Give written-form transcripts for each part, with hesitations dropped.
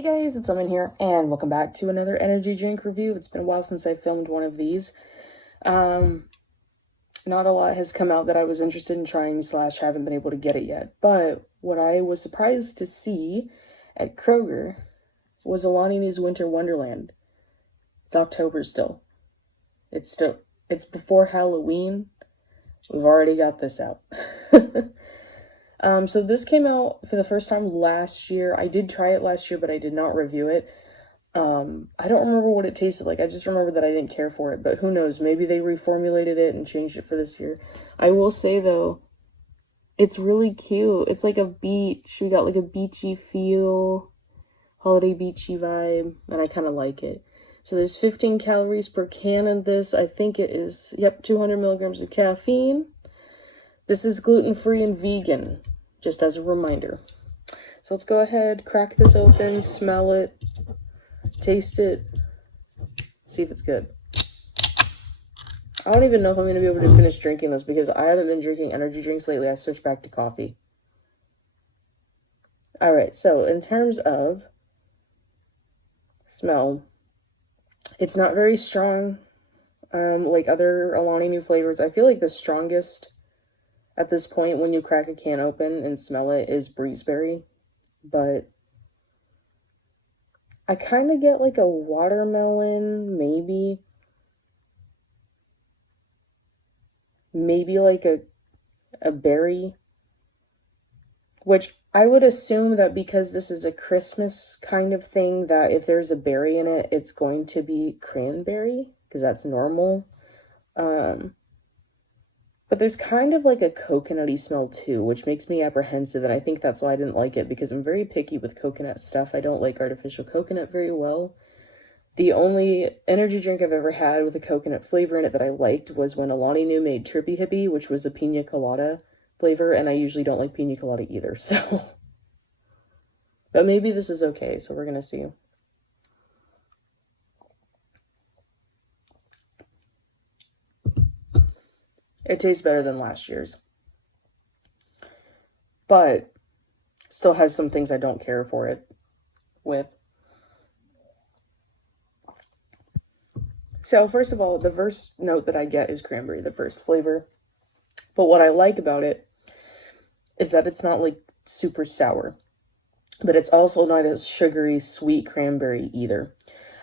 Hey guys, it's Omen here, and welcome back to another energy drink review. It's been a while since I filmed one of these. Not a lot has come out that I was interested in trying / haven't been able to get it yet. But what I was surprised to see at Kroger was Alani Nu's Winter Wonderland. It's October still. It's before Halloween. We've already got this out. So this came out for the first time last year. I did try it last year, but I did not review it. I don't remember what it tasted like. I just remember that I didn't care for it, but who knows? Maybe they reformulated it and changed it for this year. I will say though, it's really cute. It's like a beach. We got like a beachy feel, holiday beachy vibe, and I kind of like it. So there's 15 calories per can in this. I think it is, 200 milligrams of caffeine. This is gluten-free and vegan, just as a reminder. So let's go ahead, crack this open, smell it, taste it, see if it's good. I don't even know if I'm going to be able to finish drinking this because I haven't been drinking energy drinks lately. I switched back to coffee. Alright, so in terms of smell, it's not very strong like other Alani Nu flavors. I feel like the strongest at this point when you crack a can open and smell it is breezeberry, but I kind of get like a watermelon, maybe like a berry, which I would assume that because this is a Christmas kind of thing, that if there's a berry in it, it's going to be cranberry, because that's normal. But there's kind of like a coconutty smell too, which makes me apprehensive, and I think that's why I didn't like it, because I'm very picky with coconut stuff. I don't like artificial coconut very well. The only energy drink I've ever had with a coconut flavor in it that I liked was when Alani Nu made Trippy Hippie, which was a pina colada flavor, and I usually don't like pina colada either, so... But maybe this is okay, so we're gonna see. It tastes better than last year's. But still has some things I don't care for it with. So first of all, the first note that I get is cranberry, the first flavor. But what I like about it is that it's not like super sour, but it's also not as sugary, sweet cranberry either.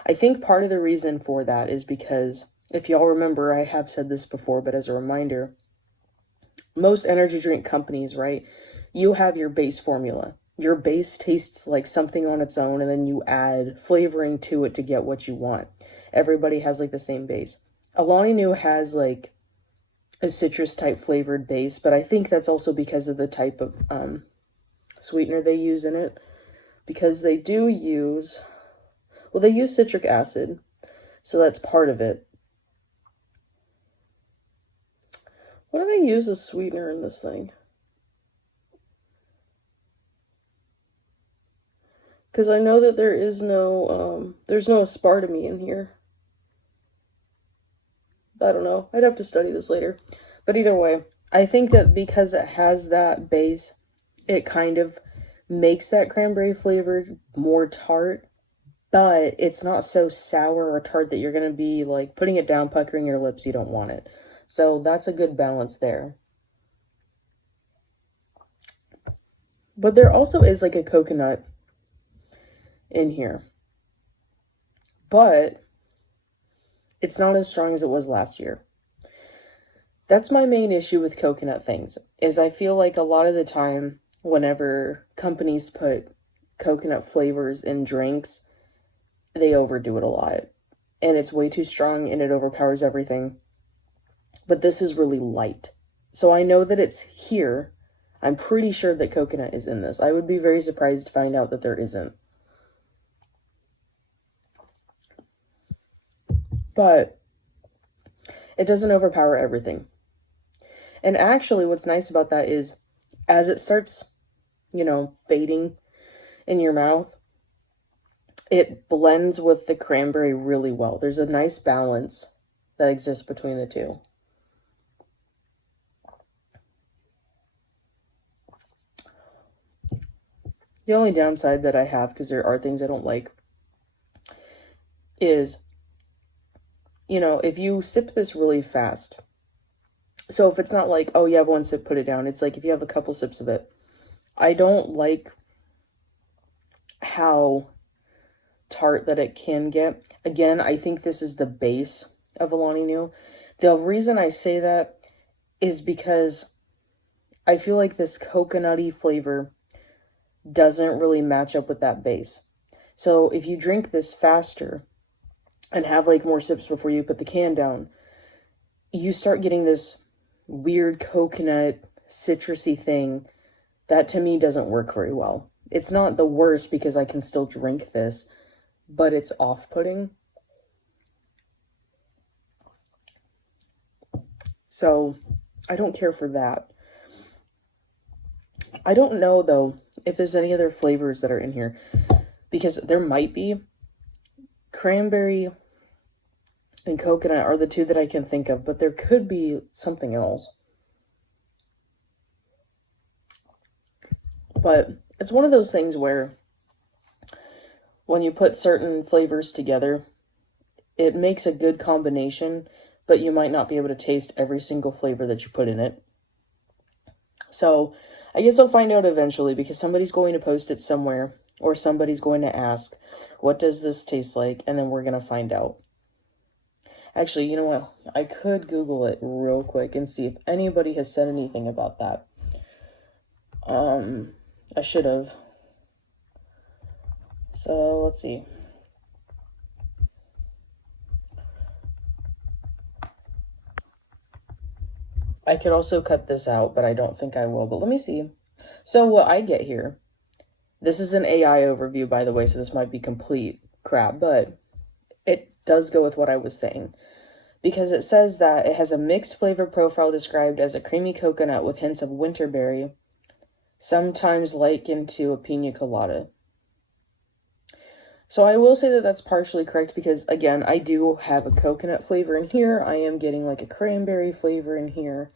I think part of the reason for that is because, if y'all remember, I have said this before, but as a reminder, most energy drink companies, right, you have your base formula. Your base tastes like something on its own, and then you add flavoring to it to get what you want. Everybody has like the same base. Alani Nu has like a citrus type flavored base, but I think that's also because of the type of sweetener they use in it. Because they do use, well, they use citric acid, so that's part of it. What do they use as sweetener in this thing? Because I know that there is no, there's no aspartame in here. I don't know. I'd have to study this later. But either way, I think that because it has that base, it kind of makes that cranberry flavored more tart, but it's not so sour or tart that you're going to be like putting it down, puckering your lips. You don't want it. So that's a good balance there. But there also is like a coconut in here. But it's not as strong as it was last year. That's my main issue with coconut things, is I feel like a lot of the time, whenever companies put coconut flavors in drinks, they overdo it a lot. And it's way too strong and it overpowers everything. But this is really light. So I know that it's here. I'm pretty sure that coconut is in this. I would be very surprised to find out that there isn't. But it doesn't overpower everything. And actually, what's nice about that is, as it starts, fading in your mouth, it blends with the cranberry really well. There's a nice balance that exists between the two. The only downside that I have, because there are things I don't like, is, if you sip this really fast, so if it's not like, oh, you have one sip, put it down, it's like if you have a couple sips of it, I don't like how tart that it can get. Again, I think this is the base of Alani Nu. The reason I say that is because I feel like this coconutty flavor doesn't really match up with that base. So if you drink this faster and have like more sips before you put the can down, you start getting this weird coconut citrusy thing that to me doesn't work very well. It's not the worst because I can still drink this, but it's off-putting. So I don't care for that. I don't know though if there's any other flavors that are in here, because there might be. Cranberry and coconut are the two that I can think of, but there could be something else. But it's one of those things where when you put certain flavors together, it makes a good combination, but you might not be able to taste every single flavor that you put in it. So I guess I'll find out eventually, because somebody's going to post it somewhere, or somebody's going to ask, what does this taste like? And then we're going to find out. Actually, you know what? I could Google it real quick and see if anybody has said anything about that. I should have. So let's see. I could also cut this out, but I don't think I will. But let me see. So what I get here, this is an AI overview, by the way, so this might be complete crap, but it does go with what I was saying. Because it says that it has a mixed flavor profile described as a creamy coconut with hints of winterberry, sometimes likened to a pina colada. So I will say that that's partially correct, because, again, I do have a coconut flavor in here. I am getting, like, a cranberry flavor in here.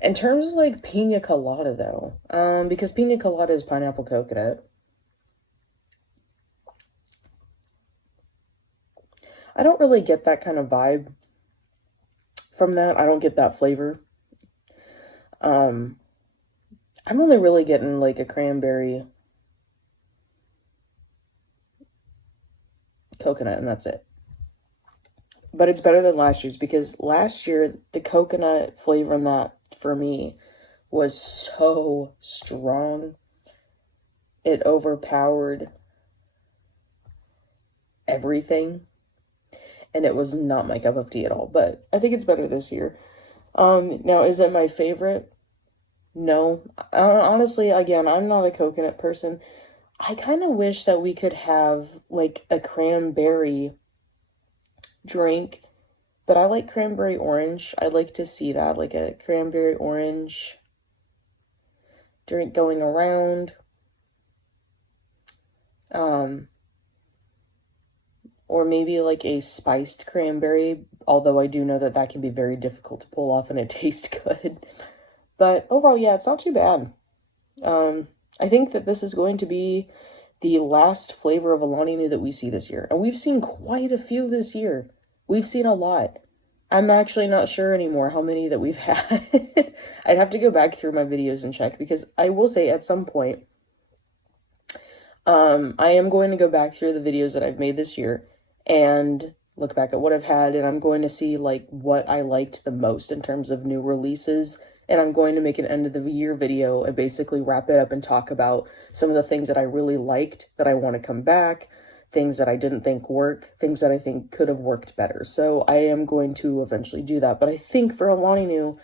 In terms of, like, pina colada, though, because pina colada is pineapple coconut, I don't really get that kind of vibe from that. I don't get that flavor. I'm only really getting, like, a cranberry coconut, and that's it. But it's better than last year's, because last year the coconut flavor in that for me was so strong. It overpowered everything, and it was not my cup of tea at all. But I think it's better this year. Now, is it my favorite? No. Honestly, again, I'm not a coconut person. I kind of wish that we could have, like, a cranberry drink, but I like cranberry orange. I'd like to see that, like a cranberry orange drink going around. Or maybe like a spiced cranberry, although I do know that that can be very difficult to pull off and it tastes good. But overall, yeah, it's not too bad. I think that this is going to be the last flavor of Alani Nu that we see this year. And we've seen quite a few this year. We've seen a lot. I'm actually not sure anymore how many that we've had. I'd have to go back through my videos and check, because I will say at some point, I am going to go back through the videos that I've made this year and look back at what I've had, and I'm going to see like what I liked the most in terms of new releases. And I'm going to make an end of the year video and basically wrap it up and talk about some of the things that I really liked that I want to come back, things that I didn't think work, things that I think could have worked better. So I am going to eventually do that. But I think for Alani Nu,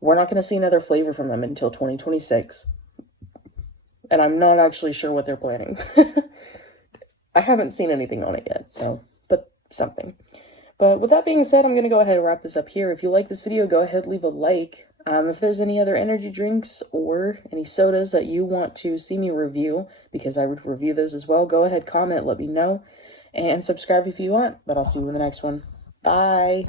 we're not going to see another flavor from them until 2026. And I'm not actually sure what they're planning. I haven't seen anything on it yet, so, but something. But with that being said, I'm going to go ahead and wrap this up here. If you like this video, go ahead, leave a like. If there's any other energy drinks or any sodas that you want to see me review, because I would review those as well, go ahead, comment, let me know, and subscribe if you want. But I'll see you in the next one. Bye!